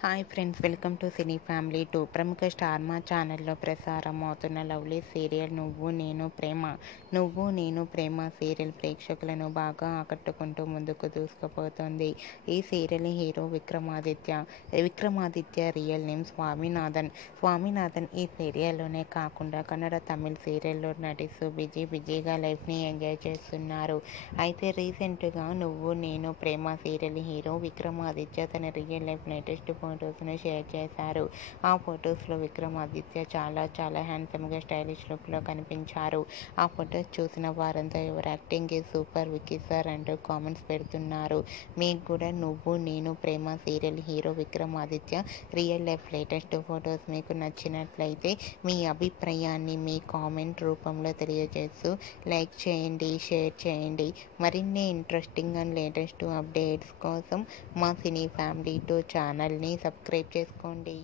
Hi friends, welcome to cine family 2. ప్రముఖ star మా ఛానల్లో ప్రసారం అవుతున్న లవ్లీ సీరియల్ నువ్వు నేను ప్రేమ సీరియల్ ప్రేక్షకులను బాగా ఆకట్టుకుంటూ ముందుకు దూసుకుపోతుంది. ఈ serial hero Vikramaditya real name Swaminathan ఈ సీరియల్లోనే కాకుండా కన్నడ, తమిళ్ సీరియల్లో నటిస్తూ బిజీగా లైఫ్ని ఎంజాయ్ చేస్తున్నారు. అయితే రీసెంట్గా నువ్వు నేను ప్రేమ సీరియల్ హీరో విక్రమాదిత్య తన రియల్ లైఫ్ లేటెస్ట్ ఫొటోస్ను షేర్ చేశారు. ఆ ఫొటోస్లో విక్రమాదిత్య చాలా హ్యాండ్సమ్గా స్టైలిష్ లుక్లో కనిపించారు. ఆ ఫొటోస్ చూసిన వారంతా ఎవరు acting is super Vicky sir అంటూ కామెంట్స్ పెడుతున్నారు. మీకు కూడా నువ్వు నేను ప్రేమ serial hero Vikramaditya real life latest photos మీకు నచ్చినట్లయితే మీ అభిప్రాయాన్ని మీ కామెంట్ రూపంలో తెలియజేస్తూ లైక్ చేయండి, షేర్ చేయండి. మరిన్ని ఇంట్రెస్టింగ్ అండ్ లేటెస్ట్ అప్డేట్స్ కోసం మా సినీ ఫ్యామిలీ 2 ఛానల్ని సబ్స్క్రైబ్ చేసుకోండి.